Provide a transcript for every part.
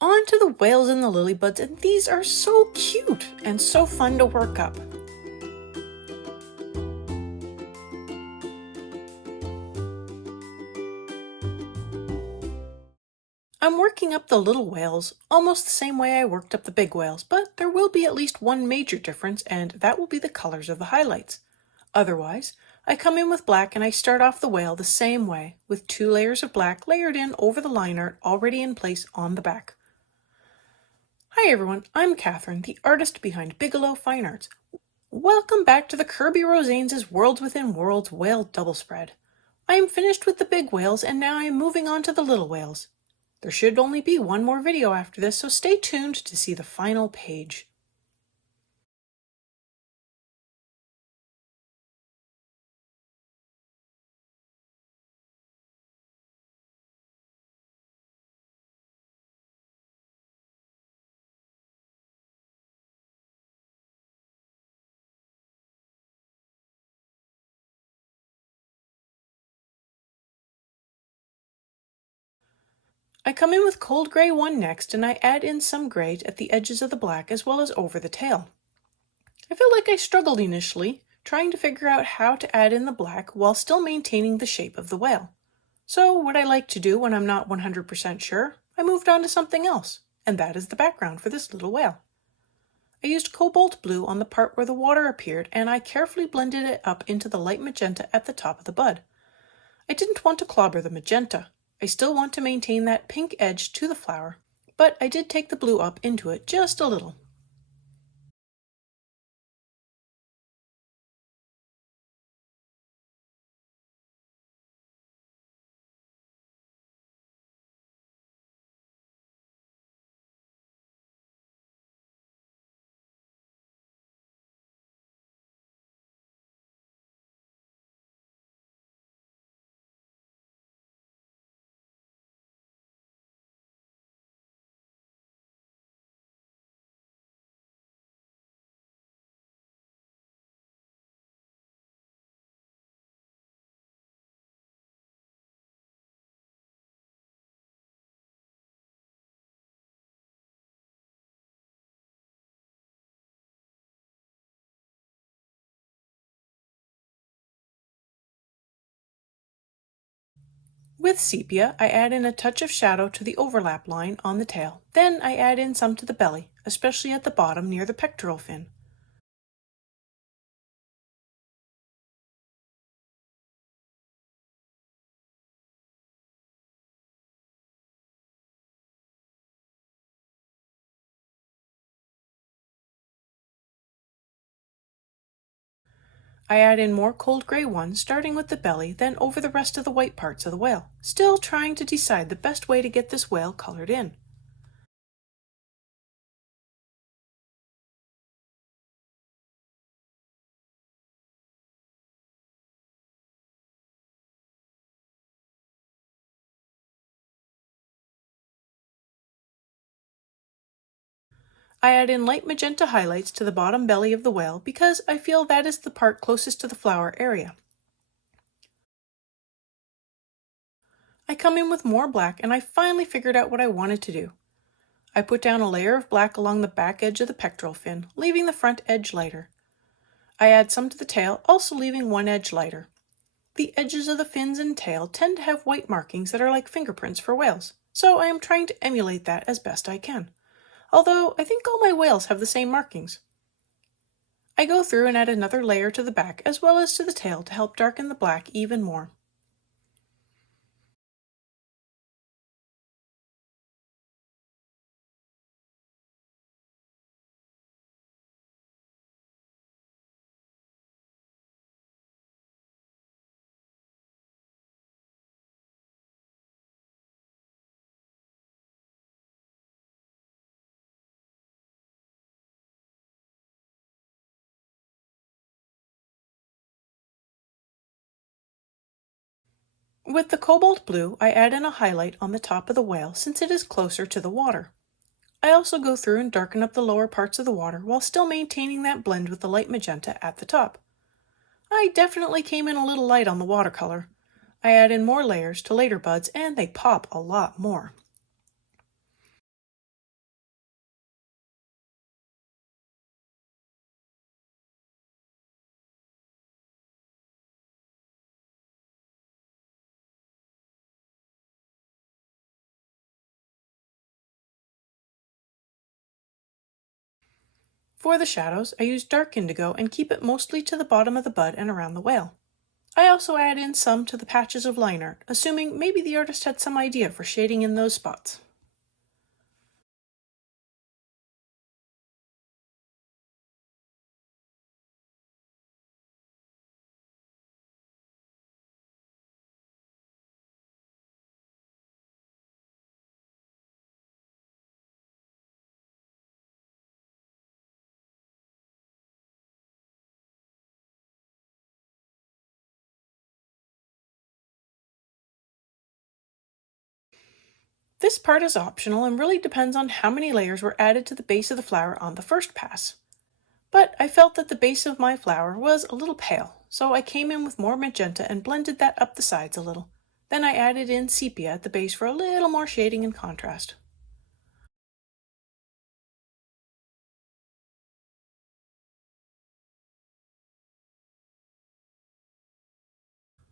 On to the whales and the lily buds, and these are so cute and so fun to work up. I'm working up the little whales almost the same way I worked up the big whales, but there will be at least one major difference, and that will be the colors of the highlights. Otherwise, I come in with black and I start off the whale the same way, with 2 layers of black layered in over the line art already in place on the back. Hi everyone, I'm Catherine, the artist behind Bigelow Fine Arts. Welcome back to the Kirby Rosanes' Worlds Within Worlds whale double spread. I am finished with the big whales and now I am moving on to the little whales. There should only be one more video after this, so stay tuned to see the final page. I come in with cold gray 1 next and I add in some gray at the edges of the black as well as over the tail. I feel like I struggled initially, trying to figure out how to add in the black while still maintaining the shape of the whale. So what I like to do when I'm not 100% sure, I moved on to something else, and that is the background for this little whale. I used cobalt blue on the part where the water appeared and I carefully blended it up into the light magenta at the top of the bud. I didn't want to clobber the magenta. I still want to maintain that pink edge to the flower, but I did take the blue up into it just a little. With sepia, I add in a touch of shadow to the overlap line on the tail. Then I add in some to the belly, especially at the bottom near the pectoral fin. I add in more cold gray ones, starting with the belly, then over the rest of the white parts of the whale, still trying to decide the best way to get this whale colored in. I add in light magenta highlights to the bottom belly of the whale because I feel that is the part closest to the flower area. I come in with more black and I finally figured out what I wanted to do. I put down a layer of black along the back edge of the pectoral fin, leaving the front edge lighter. I add some to the tail, also leaving one edge lighter. The edges of the fins and tail tend to have white markings that are like fingerprints for whales, so I am trying to emulate that as best I can. Although I think all my whales have the same markings. I go through and add another layer to the back as well as to the tail to help darken the black even more. With the cobalt blue, I add in a highlight on the top of the whale since it is closer to the water. I also go through and darken up the lower parts of the water while still maintaining that blend with the light magenta at the top. I definitely came in a little light on the watercolor. I add in more layers to later buds and they pop a lot more. For the shadows, I use dark indigo and keep it mostly to the bottom of the bud and around the whale. I also add in some to the patches of line art, assuming maybe the artist had some idea for shading in those spots. This part is optional and really depends on how many layers were added to the base of the flower on the first pass. But I felt that the base of my flower was a little pale, so I came in with more magenta and blended that up the sides a little. Then I added in sepia at the base for a little more shading and contrast.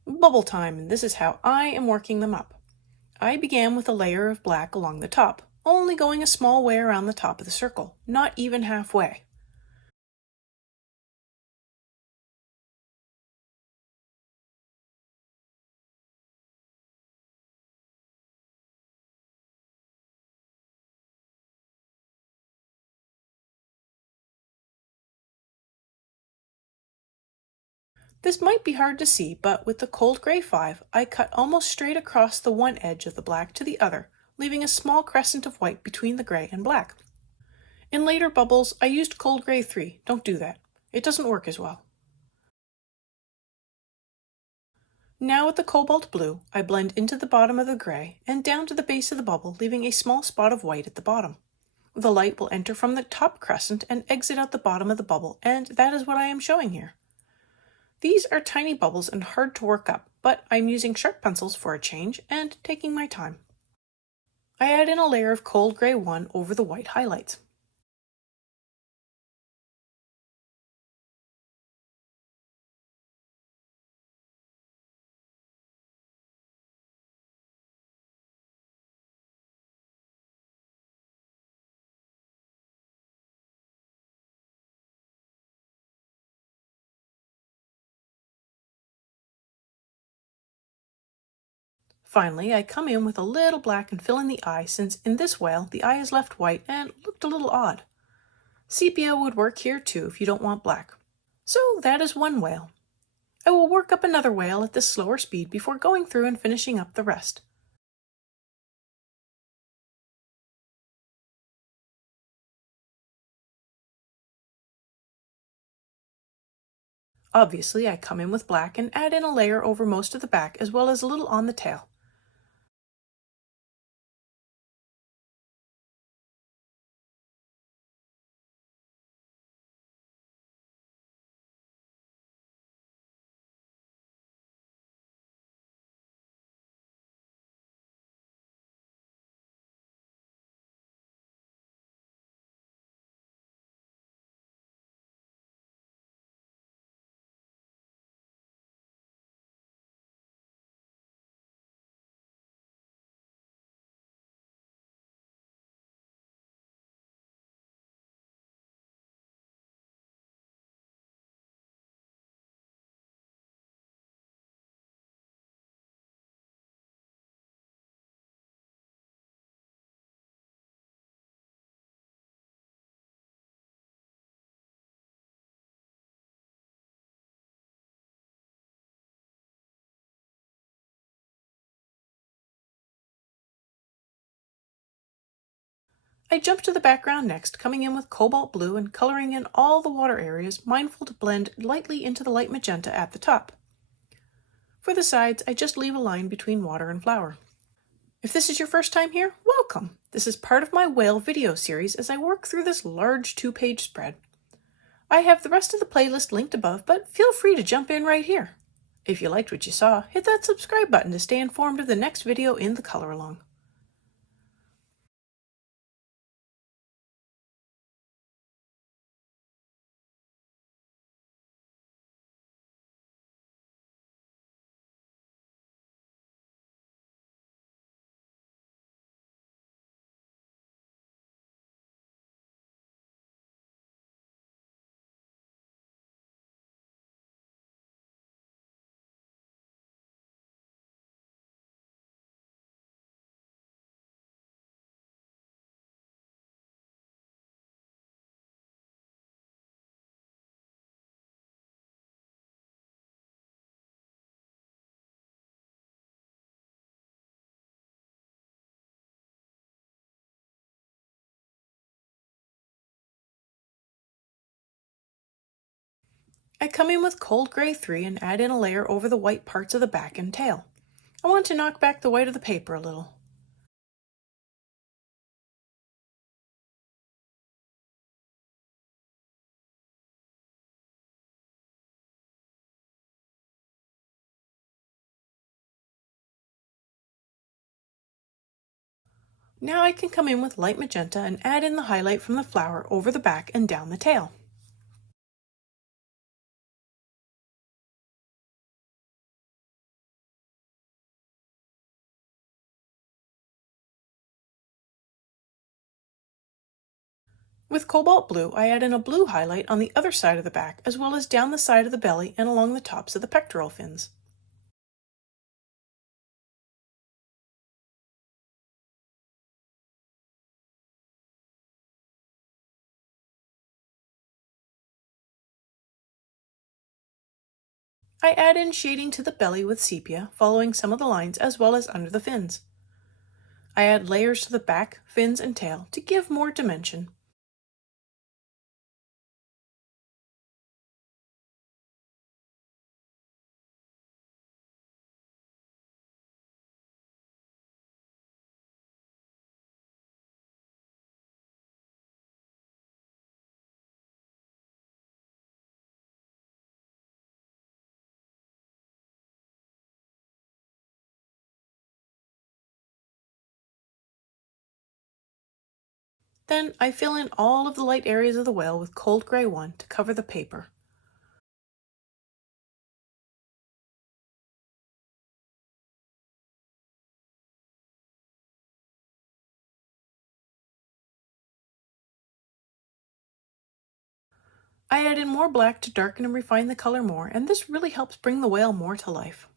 Bubble time, and this is how I am working them up. I began with a layer of black along the top, only going a small way around the top of the circle, not even halfway. This might be hard to see, but with the cold gray 5, I cut almost straight across the one edge of the black to the other, leaving a small crescent of white between the gray and black. In later bubbles, I used cold gray 3. Don't do that. It doesn't work as well. Now with the cobalt blue, I blend into the bottom of the gray and down to the base of the bubble, leaving a small spot of white at the bottom. The light will enter from the top crescent and exit out the bottom of the bubble, and that is what I am showing here. These are tiny bubbles and hard to work up, but I'm using sharp pencils for a change and taking my time. I add in a layer of cold gray 1 over the white highlights. Finally, I come in with a little black and fill in the eye, since in this whale the eye is left white and looked a little odd. Sepia would work here too if you don't want black. So that is one whale. I will work up another whale at this slower speed before going through and finishing up the rest. Obviously, I come in with black and add in a layer over most of the back as well as a little on the tail. I jump to the background next, coming in with cobalt blue and coloring in all the water areas, mindful to blend lightly into the light magenta at the top. For the sides, I just leave a line between water and flower. If this is your first time here, welcome! This is part of my whale video series as I work through this large 2-page spread. I have the rest of the playlist linked above, but feel free to jump in right here. If you liked what you saw, hit that subscribe button to stay informed of the next video in the color along. I come in with cold gray 3 and add in a layer over the white parts of the back and tail. I want to knock back the white of the paper a little. Now I can come in with light magenta and add in the highlight from the flower over the back and down the tail. With cobalt blue, I add in a blue highlight on the other side of the back, as well as down the side of the belly and along the tops of the pectoral fins. I add in shading to the belly with sepia, following some of the lines as well as under the fins. I add layers to the back, fins, and tail to give more dimension. Then I fill in all of the light areas of the whale with cold gray 1 to cover the paper. I add in more black to darken and refine the color more, and this really helps bring the whale more to life.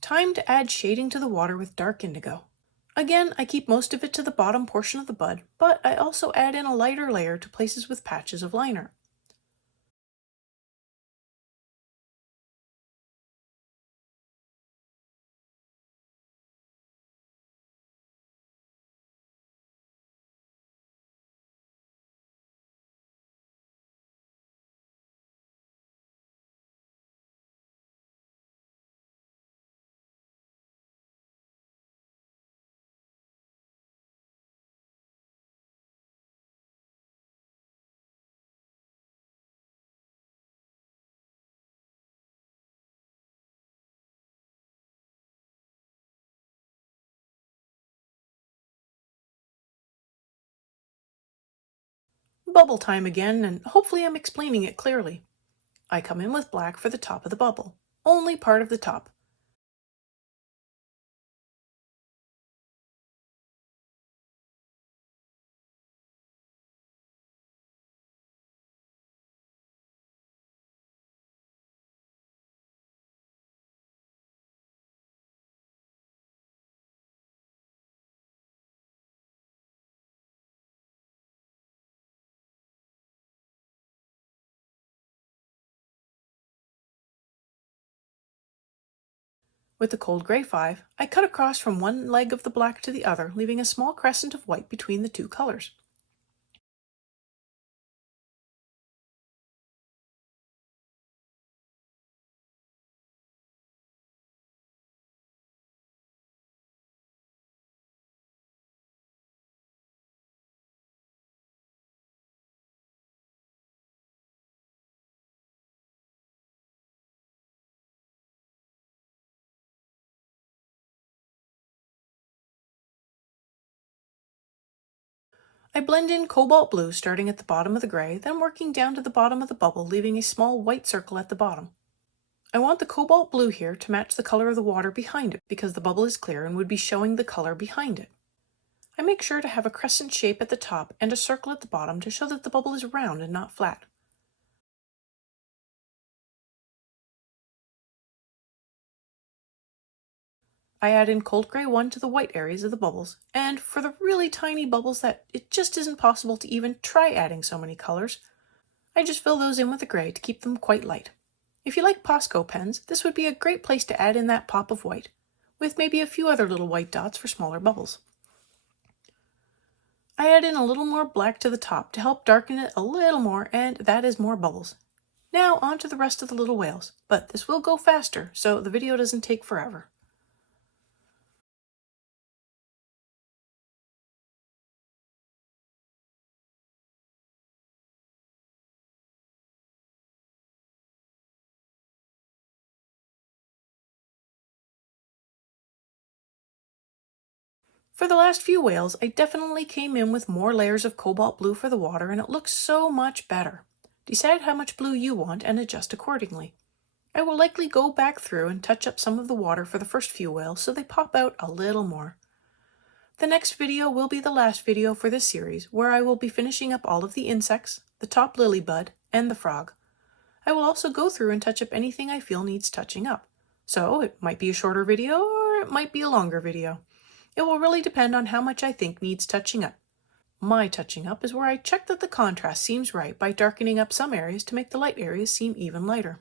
Time to add shading to the water with dark indigo. Again, I keep most of it to the bottom portion of the bud, but I also add in a lighter layer to places with patches of liner. Bubble time again, and hopefully I'm explaining it clearly. I come in with black for the top of the bubble, only part of the top. With the cold gray 5, I cut across from one leg of the black to the other, leaving a small crescent of white between the two colors. I blend in cobalt blue starting at the bottom of the gray, then working down to the bottom of the bubble, leaving a small white circle at the bottom. I want the cobalt blue here to match the color of the water behind it because the bubble is clear and would be showing the color behind it. I make sure to have a crescent shape at the top and a circle at the bottom to show that the bubble is round and not flat. I add in cold gray 1 to the white areas of the bubbles, and for the really tiny bubbles that it just isn't possible to even try adding so many colors, I just fill those in with the gray to keep them quite light. If you like Posco pens, this would be a great place to add in that pop of white, with maybe a few other little white dots for smaller bubbles. I add in a little more black to the top to help darken it a little more, and that is more bubbles. Now on to the rest of the little whales, but this will go faster, so the video doesn't take forever. For the last few whales, I definitely came in with more layers of cobalt blue for the water, and it looks so much better. Decide how much blue you want and adjust accordingly. I will likely go back through and touch up some of the water for the first few whales so they pop out a little more. The next video will be the last video for this series, where I will be finishing up all of the insects, the top lily bud, and the frog. I will also go through and touch up anything I feel needs touching up. So it might be a shorter video or it might be a longer video. It will really depend on how much I think needs touching up. My touching up is where I check that the contrast seems right by darkening up some areas to make the light areas seem even lighter.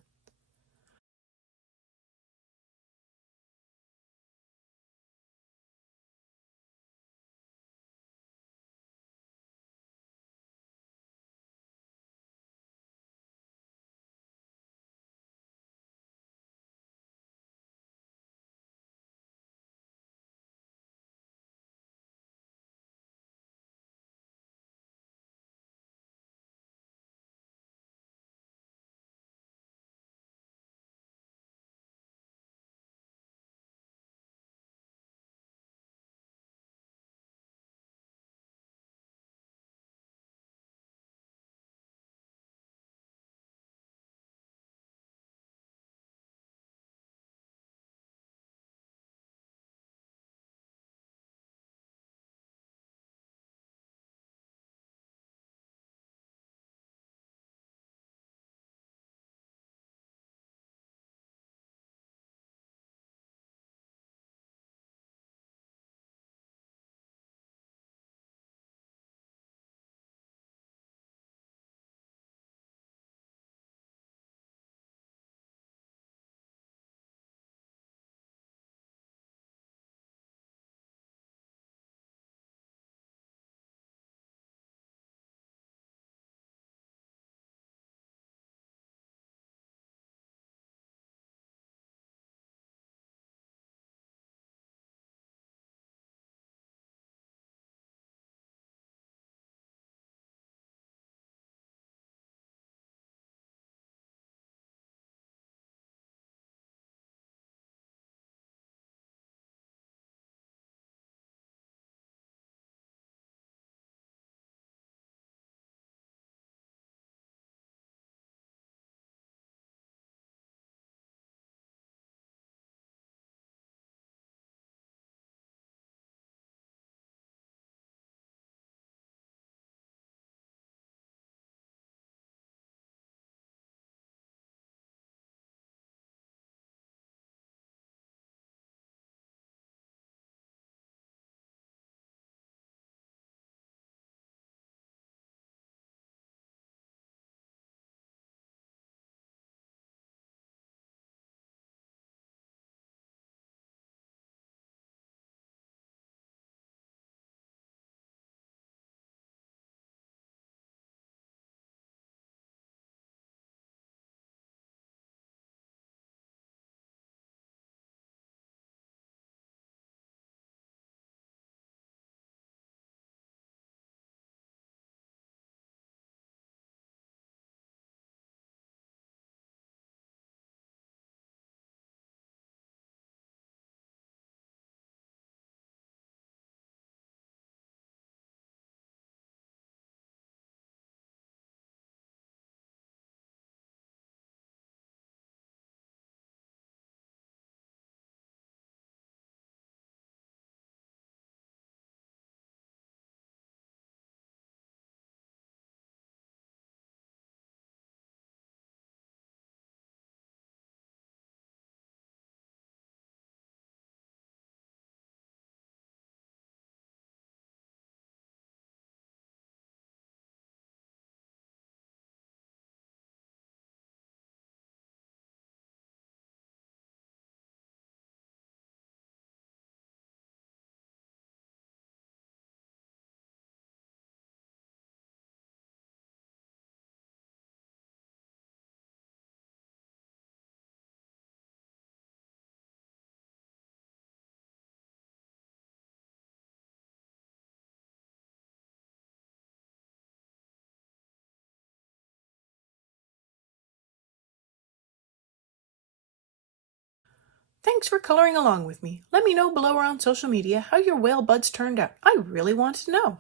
Thanks for coloring along with me. Let me know below or on social media how your whale buds turned out. I really want to know.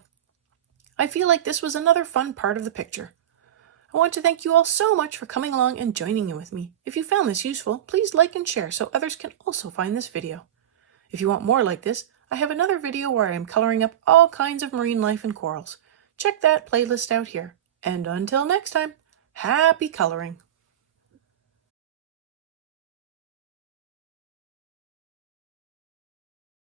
I feel like this was another fun part of the picture. I want to thank you all so much for coming along and joining in with me. If you found this useful, please like and share so others can also find this video. If you want more like this, I have another video where I am coloring up all kinds of marine life and corals. Check that playlist out here. And until next time, happy coloring!